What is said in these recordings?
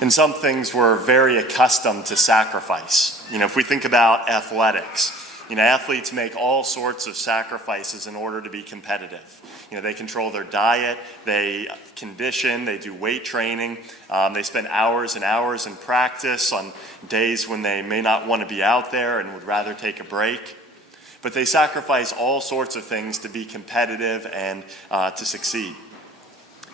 In some things, we're very accustomed to sacrifice. If we think about athletics, athletes make all sorts of sacrifices in order to be competitive. They control their diet, they condition, they do weight training, they spend hours and hours in practice on days when they may not want to be out there and would rather take a break. But they sacrifice all sorts of things to be competitive and to succeed.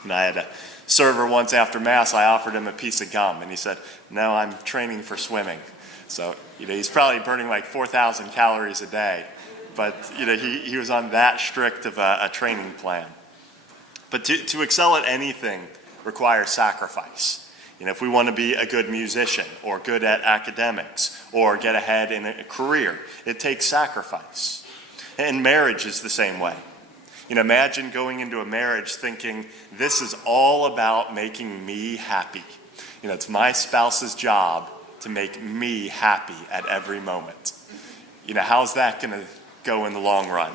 I had a server once after Mass. I offered him a piece of gum, and he said, "No, I'm training for swimming." So, he's probably burning like 4,000 calories a day. But, he was on that strict of a training plan. But to excel at anything requires sacrifice. If we want to be a good musician or good at academics or get ahead in a career, it takes sacrifice. And marriage is the same way. Imagine going into a marriage thinking, this is all about making me happy. It's my spouse's job to make me happy at every moment. How's that going to go in the long run?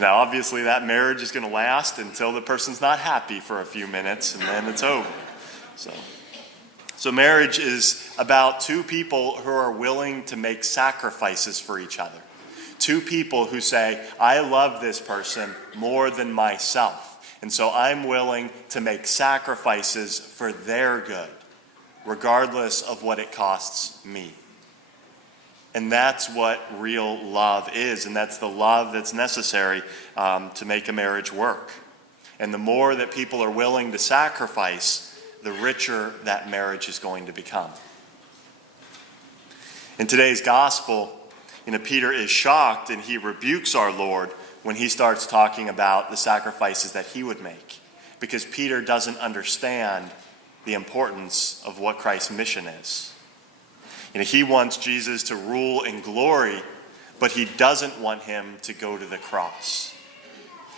Obviously that marriage is going to last until the person's not happy for a few minutes, and then it's over. So marriage is about two people who are willing to make sacrifices for each other. Two people who say, I love this person more than myself, and so I'm willing to make sacrifices for their good, regardless of what it costs me. And that's what real love is, and that's the love that's necessary to make a marriage work. And the more that people are willing to sacrifice, the richer that marriage is going to become. In today's gospel, Peter is shocked and he rebukes our Lord when he starts talking about the sacrifices that he would make, because Peter doesn't understand the importance of what Christ's mission is. He wants Jesus to rule in glory, but he doesn't want him to go to the cross.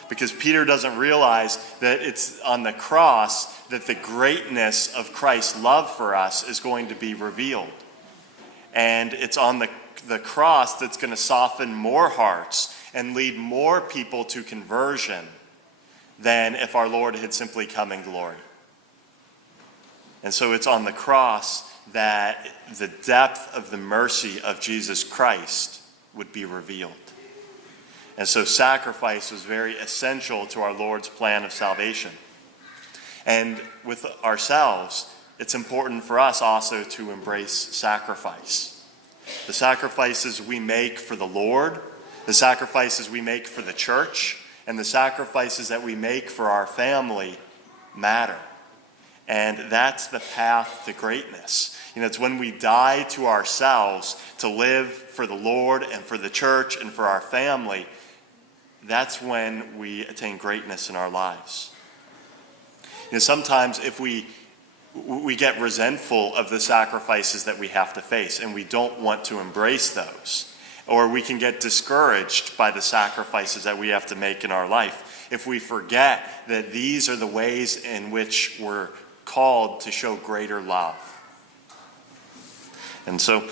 Because Peter doesn't realize that it's on the cross that the greatness of Christ's love for us is going to be revealed. And it's on the cross that's going to soften more hearts and lead more people to conversion than if our Lord had simply come in glory. And so it's on the cross that the depth of the mercy of Jesus Christ would be revealed. And so sacrifice was very essential to our Lord's plan of salvation. And with ourselves, it's important for us also to embrace sacrifice. The sacrifices we make for the Lord, the sacrifices we make for the church, and the sacrifices that we make for our family matter. And that's the path to greatness. It's when we die to ourselves to live for the Lord and for the church and for our family, that's when we attain greatness in our lives. Sometimes if we get resentful of the sacrifices that we have to face and we don't want to embrace those, or we can get discouraged by the sacrifices that we have to make in our life if we forget that these are the ways in which we're called to show greater love. And so,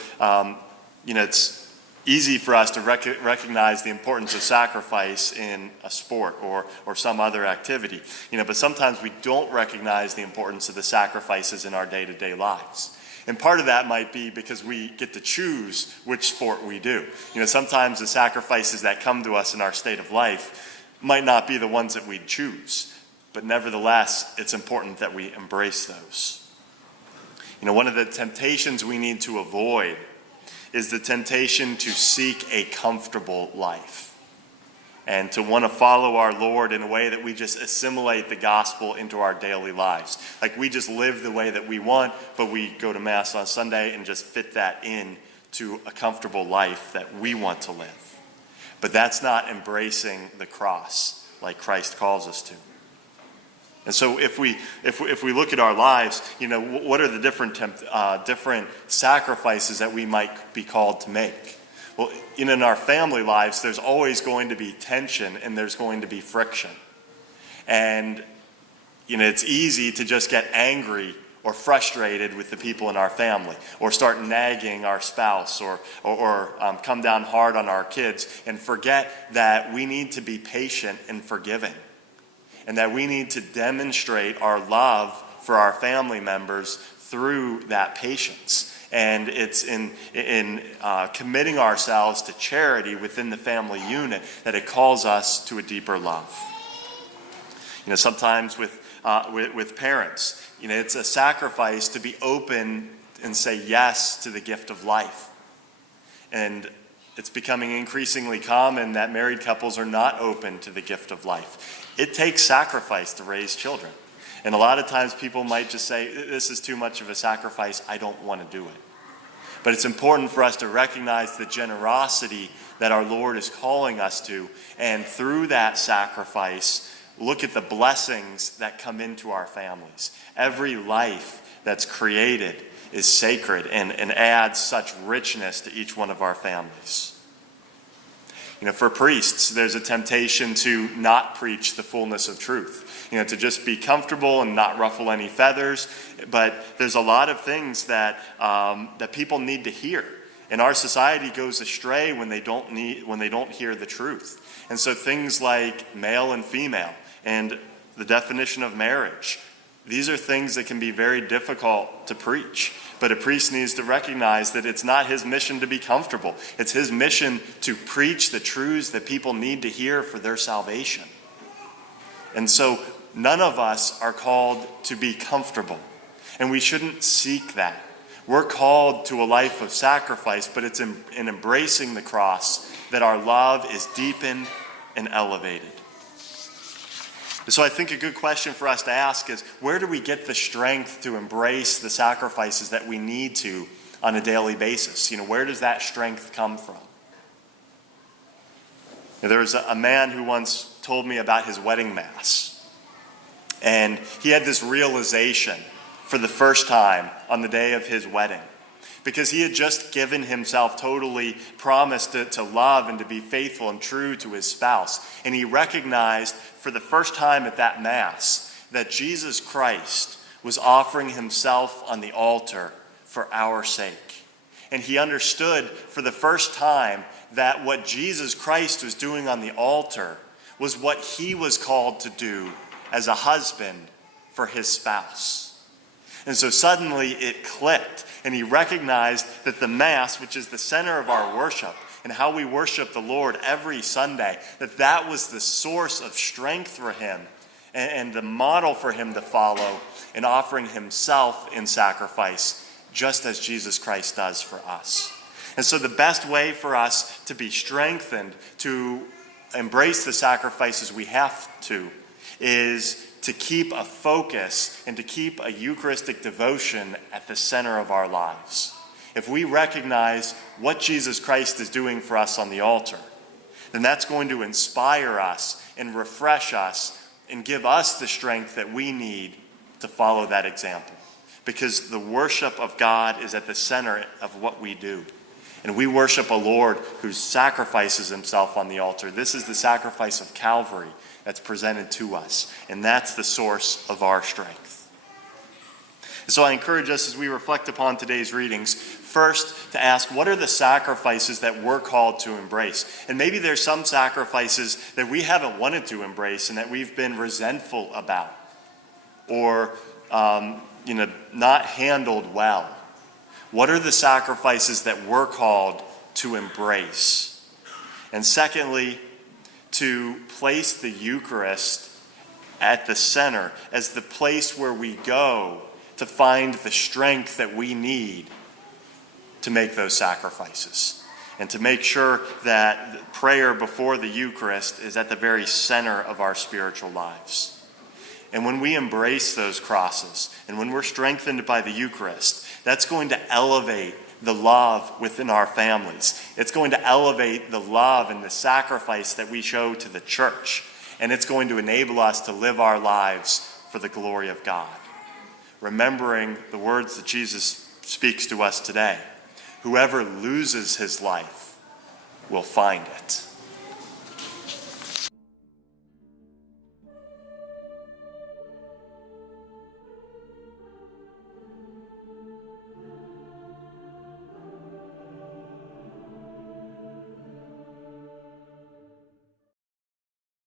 it's easy for us to recognize the importance of sacrifice in a sport or some other activity, but sometimes we don't recognize the importance of the sacrifices in our day-to-day lives. And part of that might be because we get to choose which sport we do. Sometimes the sacrifices that come to us in our state of life might not be the ones that we choose, but nevertheless, it's important that we embrace those. One of the temptations we need to avoid is the temptation to seek a comfortable life and to want to follow our Lord in a way that we just assimilate the gospel into our daily lives. Like we just live the way that we want, but we go to Mass on Sunday and just fit that in to a comfortable life that we want to live. But that's not embracing the cross like Christ calls us to. And so if we look at our lives, what are the different sacrifices that we might be called to make? Well, in our family lives, there's always going to be tension and there's going to be friction. And, it's easy to just get angry or frustrated with the people in our family, or start nagging our spouse, or come down hard on our kids, and forget that we need to be patient and forgiving. And that we need to demonstrate our love for our family members through that patience. And it's in committing ourselves to charity within the family unit that it calls us to a deeper love. Sometimes with parents, it's a sacrifice to be open and say yes to the gift of life. And it's becoming increasingly common that married couples are not open to the gift of life. It takes sacrifice to raise children. And a lot of times people might just say, this is too much of a sacrifice, I don't want to do it. But it's important for us to recognize the generosity that our Lord is calling us to, and through that sacrifice, look at the blessings that come into our families. Every life that's created is sacred and adds such richness to each one of our families. For priests, there's a temptation to not preach the fullness of truth, to just be comfortable and not ruffle any feathers. But there's a lot of things that people need to hear, and our society goes astray when they don't hear the truth. And so things like male and female and the definition of marriage, these are things that can be very difficult to preach. But a priest needs to recognize that it's not his mission to be comfortable. It's his mission to preach the truths that people need to hear for their salvation. And so none of us are called to be comfortable, and we shouldn't seek that. We're called to a life of sacrifice, but it's in embracing the cross that our love is deepened and elevated. So I think a good question for us to ask is, where do we get the strength to embrace the sacrifices that we need to on a daily basis? Where does that strength come from? There was a man who once told me about his wedding mass. And he had this realization for the first time on the day of his wedding, because he had just given himself totally promised to love and to be faithful and true to his spouse. And he recognized for the first time at that Mass that Jesus Christ was offering himself on the altar for our sake. And he understood for the first time that what Jesus Christ was doing on the altar was what he was called to do as a husband for his spouse. And so suddenly it clicked, and he recognized that the Mass, which is the center of our worship and how we worship the Lord every Sunday, that was the source of strength for him and the model for him to follow in offering himself in sacrifice, just as Jesus Christ does for us. And so the best way for us to be strengthened, to embrace the sacrifices we have to, is to keep a focus and to keep a Eucharistic devotion at the center of our lives. If we recognize what Jesus Christ is doing for us on the altar, then that's going to inspire us and refresh us and give us the strength that we need to follow that example. Because the worship of God is at the center of what we do. And we worship a Lord who sacrifices himself on the altar. This is the sacrifice of Calvary that's presented to us. And that's the source of our strength. And so I encourage us, as we reflect upon today's readings, first to ask, what are the sacrifices that we're called to embrace? And maybe there's some sacrifices that we haven't wanted to embrace and that we've been resentful about, or not handled well. What are the sacrifices that we're called to embrace? And secondly, to place the Eucharist at the center as the place where we go to find the strength that we need to make those sacrifices. And to make sure that prayer before the Eucharist is at the very center of our spiritual lives. And when we embrace those crosses, and when we're strengthened by the Eucharist, that's going to elevate the love within our families. It's going to elevate the love and the sacrifice that we show to the church. And it's going to enable us to live our lives for the glory of God. Remembering the words that Jesus speaks to us today. Whoever loses his life will find it.